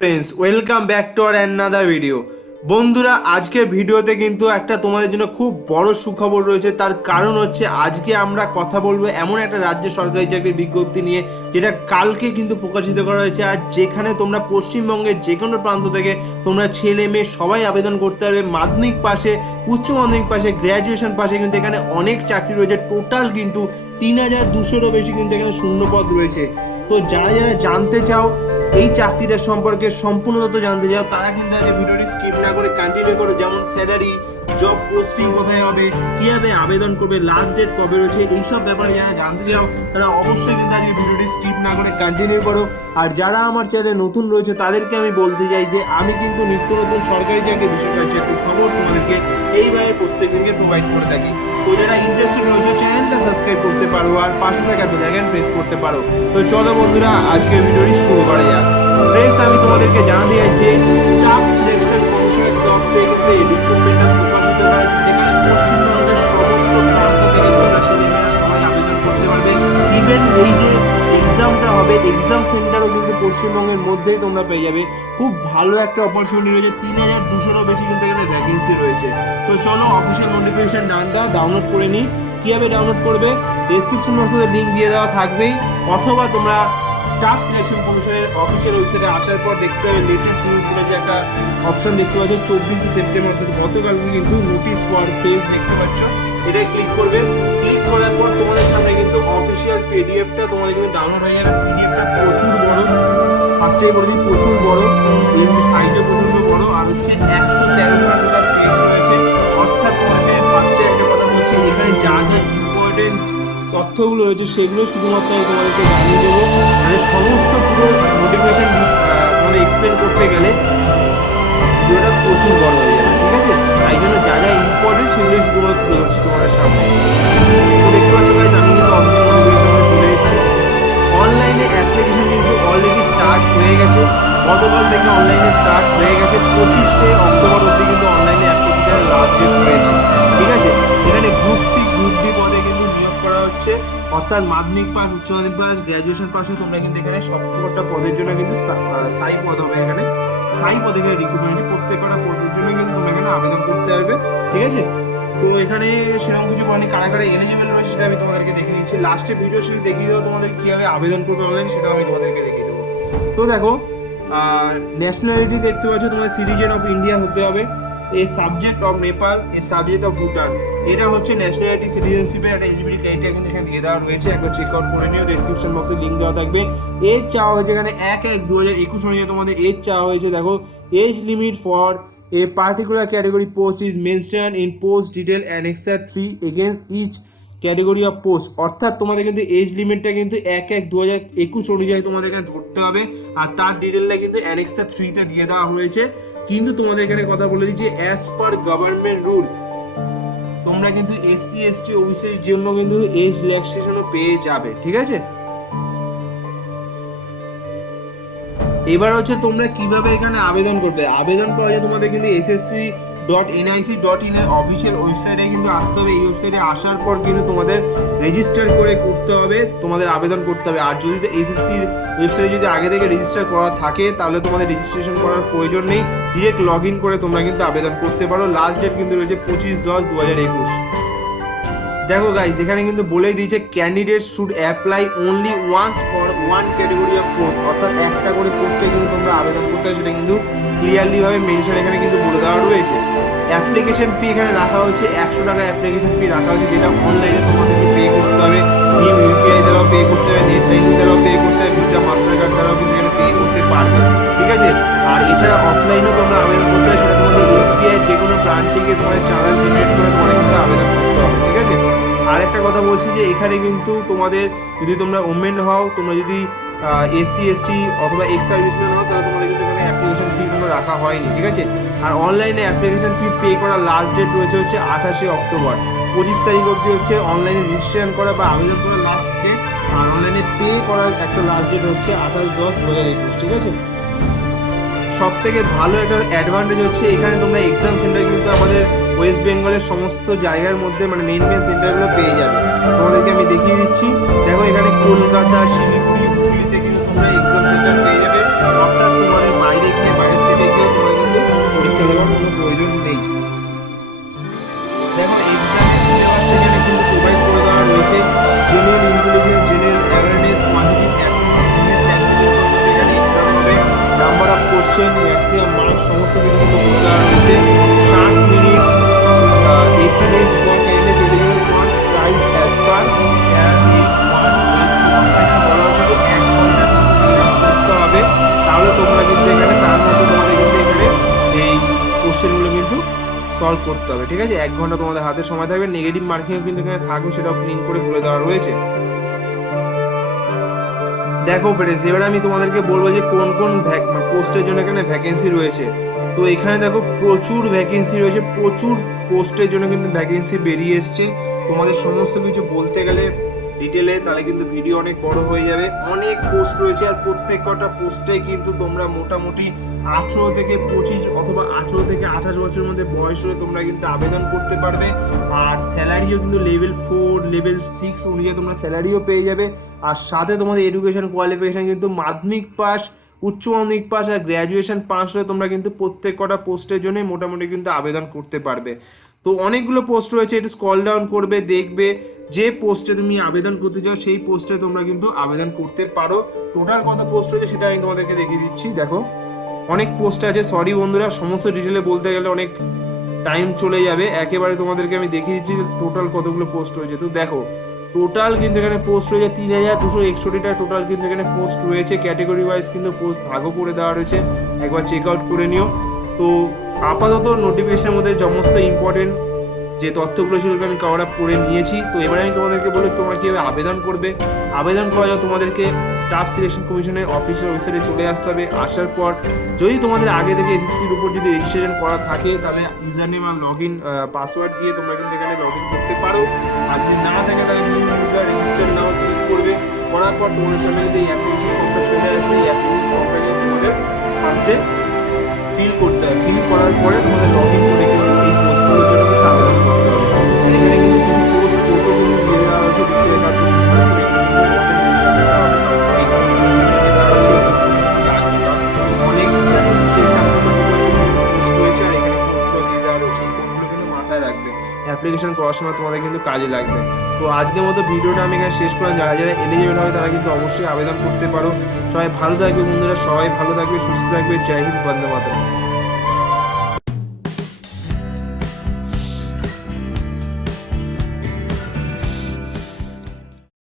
Friends welcome back to our another video. বন্ধুরা, আজকের ভিডিওতে কিন্তু একটা তোমাদের জন্য খুব বড় সুখবর রয়েছে। তার কারণ হচ্ছে আজকে আমরা কথা বলবো এমন একটা রাজ্য সরকারি চাকরির বিজ্ঞপ্তি নিয়ে, যেটা কালকে কিন্তু প্রকাশিত করা হয়েছে। আর যেখানে তোমরা পশ্চিমবঙ্গের যে কোনো প্রান্ত থেকে তোমরা ছেলে মেয়ে সবাই আবেদন করতে পারবে। মাধ্যমিক পাশে, উচ্চ মাধ্যমিক পাশে, গ্র্যাজুয়েশন পাশে কিন্তু এখানে অনেক চাকরি রয়েছে। টোটাল কিন্তু ৩,২০০-রও বেশি কিন্তু এখানে শূন্যপদ রয়েছে। তো যারা যারা জানতে চাও এই চাকরিটার সম্পর্কে সম্পূর্ণ তথ্য জানতে চাও, তারা কিন্তু আজকে ভিডিওটি স্কিপ না করে কন্টিনিউ করো। যেমন স্যালারি, জব পোস্টিং কোথায় হবে, কিভাবে আবেদন করবে, লাস্ট ডেট কবে রয়েছে, এইসব ব্যাপারে যারা জানতে চাও তারা অবশ্যই কিন্তু আজকে ভিডিওটি স্কিপ না করে কন্টিনিউ করো। আর যারা আমার চ্যানেলে নতুন রয়েছে তাদেরকে আমি বলতে চাই যে আমি কিন্তু নিত্য নতুন সরকারি চাকরি বেসরকারি চাকরির খবর তোমাদেরকে এইভাবে প্রত্যেকদিনকে প্রোভাইড করে থাকি। তো যারা ইন্টারেস্টেড রয়েছে চ্যানেলটা সাবস্ক্রাইব করতে পারো আর পাশে থাকা বেল আইকন প্রেস করতে পারো। তো চলো বন্ধুরা, আজকের ভিডিওটি শুরু করা যাক। ফ্রেন্ডস, আমি তোমাদেরকে জানাতে চাই যে স্টাফ সিলেকশন কমিশনের তরফ থেকে কিন্তু এই রিক্রুটমেন্টটা প্রকাশিত হয়েছে, যেখানে পশ্চিমবঙ্গের সমস্ত প্রান্ত থেকে তোমরা ছেলেমেয়েরা সবাই আবেদন করতে পারবে। ইভেন এই যে এক্সামটা হবে, এক্সাম সেন্টারও কিন্তু পশ্চিমবঙ্গের মধ্যেই তোমরা পেয়ে যাবে। খুব ভালো একটা অপরচুনিটি রয়েছে। ৩,২০০-রও বেশি কিন্তু এখানে ভ্যাকেন্সি রয়েছে। তো চলো অফিসিয়াল নোটিফিকেশন ডানটা ডাউনলোড করে নিই। কীভাবে ডাউনলোড করবে, ডেসক্রিপশন বক্সে লিঙ্ক দিয়ে দেওয়া থাকবেই, অথবা তোমরা স্টাফ সিলেকশন কমিশনের অফিসিয়াল ওয়েবসাইটে আসার পর দেখতে হবে লেটেস্ট নিউজ বলে যে একটা অপশন দেখতে পাচ্ছ। 24শে সেপ্টেম্বর গতকালকে কিন্তু নোটিস ফর ফেস দেখতে পাচ্ছ, এটাই ক্লিক করবে। ক্লিক করার পর তোমাদের সামনে কিন্তু অফিসিয়াল পিডিএফটা তোমাদের কিন্তু ডাউনলোড হয়ে যাবে। পিডিএফটা প্রচুর বড়, ফার্স্টেই বলে দিই প্রচুর বড়, এমনি সাইজও প্রচন্ড বড়। আর হচ্ছে 113 পেজ রয়েছে। অর্থাৎ তোমাদের ফার্স্টে একটা কথা বলছি, এখানে যা যা ইম্পর্টেন্ট তথ্যগুলো রয়েছে সেগুলো শুধুমাত্র আমি তোমাদেরকে জানিয়ে দেবো। মানে সমস্ত পুরো নোটিফিকেশন তোমাদের এক্সপ্লেন করতে গেলে ভিডিওটা প্রচুর বড় হয়ে যাবে, ঠিক আছে? তাই জন্য যা যা ইম্পর্টেন্ট সেগুলোই শুধুমাত্র তুলে ধরছি তোমাদের সামনে। তো দেখতে পাচ্ছ গাইস, আমি কিন্তু অফিসিয়াল নোটিফিকেশন চলে এসেছি। অনলাইনে অ্যাপ্লিকেশন কিন্তু অলরেডি স্টার্ট হয়ে গেছে। গতকাল থেকে অনলাইনে স্টার্ট হয়ে গেছে। 25শে অক্টোবর অবধি কিন্তু অনলাইনে অ্যাপ্লিকেশনের লাস্ট ডেট রয়েছে, ঠিক আছে? এখানে গ্রুপ সি, গ্রুপ ডি পদে কিন্তু নিয়োগ করা হচ্ছে। অর্থাৎ মাধ্যমিক পাস, উচ্চ মাধ্যমিক পাস, গ্র্যাজুয়েশন পাসে তোমরা কিন্তু এখানে সবকটা পদের জন্য কিন্তু স্থায়ী পদ হবে। এখানে স্থায়ী পদে এখানে রিক্রুটমেন্ট হচ্ছে। প্রত্যেকটা পদের জন্য কিন্তু তোমরা এখানে আবেদন করতে পারবে, ঠিক আছে? তো এখানে সেরকম কিছু মানে কারা কারা এলিজিবল রয়েছে সেটা আমি তোমাদেরকে দেখিয়ে দিচ্ছি। লাস্টে ভিডিও শেষে দেখিয়ে দেবো তোমাদের কীভাবে আবেদন করবে অনলাইন, সেটাও আমি তোমাদেরকে দেখিয়ে দেবো। তো দেখো, ন্যাশনালিটি দেখতে পাচ্ছ, তোমার সিটিজেন অফ ইন্ডিয়া হতে হবে, a subject of Nepal, a subject of Bhutan. এটা হচ্ছে ন্যাশনালিটি সিটিজেনশিপের একটা এলিজিবিলিটি ক্রাইটেরিয়া কিন্তু এখানে দিয়ে দেওয়া রয়েছে। একবার চেক আউট করে নিও, ডেসক্রিপশন বক্সে লিঙ্ক দেওয়া থাকবে। এজ চাওয়া হয়েছে এখানে 1/1/2021 অনুযায়ী তোমাদের এজ চাওয়া হয়েছে। দেখো, age limit for a particular category post is mention in post detail annexure 3 against each category of post. অর্থাৎ তোমাদের কিন্তু এজ লিমিটটা কিন্তু 1/1/2021 অনুযায়ী তোমাদের এখানে ধরতে হবে। আর তার ডিটেলটা কিন্তু অ্যানেক্সার 3-তে দিয়ে দেওয়া হয়েছে। কিন্তু তোমাদের এখানে কথা বলে দিই যে অ্যাজ পার গভর্নমেন্ট রুল তোমরা কিন্তু এসসি এসটি ওবিসির জন্য কিন্তু এজ রিল্যাক্সেশনও পেয়ে যাবে, ঠিক আছে? এবার হচ্ছে তোমরা কিভাবে এখানে আবেদন করবে। আবেদন করা যায় তোমাদের কিন্তু ssc.nic.in এর অফিসিয়াল ওয়েবসাইটে কিন্তু আসতে হবে। এই ওয়েবসাইটে আসার পর কিন্তু তোমাদের রেজিস্টার করে করতে হবে, তোমাদের আবেদন করতে হবে। আর যদি এসএসসির ওয়েবসাইটে যদি আগে থেকে রেজিস্টার করা থাকে তাহলে তোমাদের রেজিস্ট্রেশন করার প্রয়োজন নেই। ডিরেক্ট লগ ইন করে তোমরা কিন্তু আবেদন করতে পারো। লাস্ট ডেট কিন্তু রয়েছে 25/10/2021। দেখো গাইস, এখানে কিন্তু বলেই দিয়েছে candidate should apply only once for one category of post. অর্থাৎ একটা করে পোস্টে কিন্তু তোমরা আবেদন করতে হবে, সেটা কিন্তু ক্লিয়ারলি ভাবে মেনশন এখানে কিন্তু বলে দেওয়া রয়েছে। অ্যাপ্লিকেশন ফি এখানে রাখা হয়েছে 100 টাকা অ্যাপ্লিকেশন ফি রাখা হয়েছে, যেটা অনলাইনে তোমাদেরকে পে করতে হবে। ভীম ইউপিআই দ্বারাও পে করতে হবে, নেট ব্যাঙ্কিং দ্বারাও পে করতে হবে, ভিসা মাস্টার কার্ড দ্বারাও কিন্তু এখানে পে করতে পারবে, ঠিক আছে? আর এছাড়া অফলাইনেও তোমরা আবেদন করতে হবে, সেটা তোমাদের এসবিআই যে কোনো ব্রাঞ্চে গিয়ে তোমাদের চ্যানেল জেনারেট করে তোমাদের কিন্তু আবেদন করতে হবে, ঠিক আছে? আর একটা কথা বলছি যে এখানে কিন্তু তোমাদের যদি তোমরা ওমেন হও, তোমরা যদি এসসি এসটি অথবা এক্স সার্ভিসম্যান হও, তাহলে তোমাদের কিন্তু এখানে অ্যাপ্লিকেশন ফি কোনো রাখা হয়নি, ঠিক আছে? আর অনলাইনে অ্যাপ্লিকেশন ফি পে করার লাস্ট ডেট রয়েছে হচ্ছে 28শে অক্টোবর। 25 তারিখ অবধি হচ্ছে অনলাইনে রেজিস্ট্রেশন করা বা আবেদন করার লাস্ট ডেট। আর অনলাইনে পে করার একটা লাস্ট ডেট হচ্ছে 28/10/2021, ঠিক আছে? সব থেকে ভালো একটা অ্যাডভান্টেজ হচ্ছে এখানে তোমরা এক্সাম সেন্টার কিন্তু আমাদের ওয়েস্ট বেঙ্গলের সমস্ত জায়গার মধ্যে মানে মেন সেন্টারগুলো পেয়ে যাবে। তোমাদেরকে আমি দেখিয়ে দিচ্ছি। দেখো, এখানে কলকাতা, শিলিগুড়ি, হুগলিতে কিন্তু তোমরা এক্সাম সেন্টার পেয়ে যাবে। অর্থাৎ তোমাদের বাইরে number of question, maximum marks সমস্ত কিছু কিন্তু বলে দেওয়া রয়েছে। 60 minutes, 80 minutes for candidate eligible for strike as per প্যারাসি 1 বলা হচ্ছে যে 1 ঘন্টা করতে হবে, তাহলে তোমরা কিন্তু এখানে তার মধ্যে তোমাদের কিন্তু এখানে এই কোশ্চেনগুলো কিন্তু সলভ করতে হবে। ঠিক আছে, 1 ঘন্টা তোমাদের হাতে সময় থাকবে। নেগেটিভ মার্কিংও কিন্তু এখানে থাকবে, সেটাও ক্লিন করে বলে দেওয়া রয়েছে। দেখো ফ্রেন্ডস, এবারে আমি তোমাদেরকে বলবো যে কোন কোন পোস্টের জন্য এখানে ভ্যাকেন্সি রয়েছে। তো এখানে দেখো প্রচুর ভ্যাকেন্সি রয়েছে, প্রচুর পোস্টের জন্য কিন্তু ভ্যাকেন্সি বেরিয়ে এসছে। তোমাদের সমস্ত কিছু বলতে গেলে ডিটেলে তাহলে কিন্তু ভিডিও অনেক বড় হয়ে যাবে। অনেক পোস্ট রয়েছে, আর প্রত্যেক কটা পোস্টে কিন্তু তোমরা মোটামুটি 18 থেকে 25 অথবা 18 থেকে 28 বছরের মধ্যে বয়স হলে তোমরা কিন্তু আবেদন করতে পারবে। আর স্যালারিও কিন্তু লেভেল 4 লেভেল 6 অনুযায়ী তোমরা স্যালারিও পেয়ে যাবে। আর সাথে তোমাদের এডুকেশন কোয়ালিফিকেশন কিন্তু মাধ্যমিক পাস, উচ্চ মাধ্যমিক পাস আর গ্র্যাজুয়েশন পাস হলে তোমরা কিন্তু প্রত্যেক কটা পোস্টের জন্য মোটামুটি কিন্তু আবেদন করতে পারবে। তো অনেকগুলো পোস্ট রয়েছে, একটু স্ক্রল ডাউন করবে, দেখবে যে পোস্টে তুমি আবেদন করতে চাও সেই পোস্টে তোমরা কিন্তু আবেদন করতে পারো। টোটাল কত পোস্ট রয়েছে সেটা আমি তোমাদেরকে দেখিয়ে দিচ্ছি। দেখো অনেক পোস্ট আছে, সরি বন্ধুরা সমস্ত ডিটেলে বলতে গেলে অনেক টাইম চলে যাবে। একেবারে তোমাদেরকে আমি দেখিয়ে দিচ্ছি টোটাল কতগুলো পোস্ট রয়েছে। তো দেখো টোটাল কিন্তু এখানে পোস্ট রয়েছে 3261টা টোটাল কিন্তু এখানে পোস্ট রয়েছে। ক্যাটেগরি ওয়াইজ কিন্তু পোস্ট ভাগও করে দেওয়া রয়েছে, একবার চেক আউট করে নিও। তো আপাতত নোটিফিকেশনের মধ্যে সমস্ত ইম্পর্টেন্ট যে তথ্যগুলো ছিল আমি কভার আপ করে নিয়েছি। তো এবারে আমি তোমাদেরকে বলি তোমরা কীভাবে আবেদন করবে। আবেদন করা যাও তোমাদেরকে স্টাফ সিলেকশন কমিশনের অফিসিয়াল ওয়েবসাইটে চলে আসতে হবে। আসার পর যদি তোমাদের আগে থেকে এসএসসির উপর যদি রেজিস্ট্রেশন করা থাকে তাহলে ইউজার নেম আর লগ ইন পাসওয়ার্ড দিয়ে তোমরা কিন্তু এখানে লগ ইন করতে পারো। আর যদি না থাকে তাহলে new user register now click করবে। করার পর তোমাদের সামনে যদি এই অ্যাপ্লিকেশন ফর্মটা চলে আসবে, এই অ্যাপ্লিকেশন ফর্মটা কিন্তু তোমাদের ফার্স্টে ফিল করতে হবে। ফিল করার পরে তোমাদের লগ ইন করে কিন্তু এই পোস্টগুলোর জন্য কিন্তু আবেদন করতে হবে। আর এখানে কিন্তু কিছু পোস্ট ফটো কিন্তু দিয়ে দেওয়া হয়েছে 271 অ্যাপ্লিকেশন করার সময় তোমাদের কিন্তু কাজে লাগবে। তো আজকের মতো ভিডিওটা আমি এখানে শেষ করলাম। যারা যারা এলিজিবল হবে তারা কিন্তু অবশ্যই আবেদন করতে পারো। সবাই ভালো থাকবে বন্ধুরা, সবাই ভালো থাকবে, সুস্থ থাকবে। জয় হিন্দ, বন্দে মাতরম।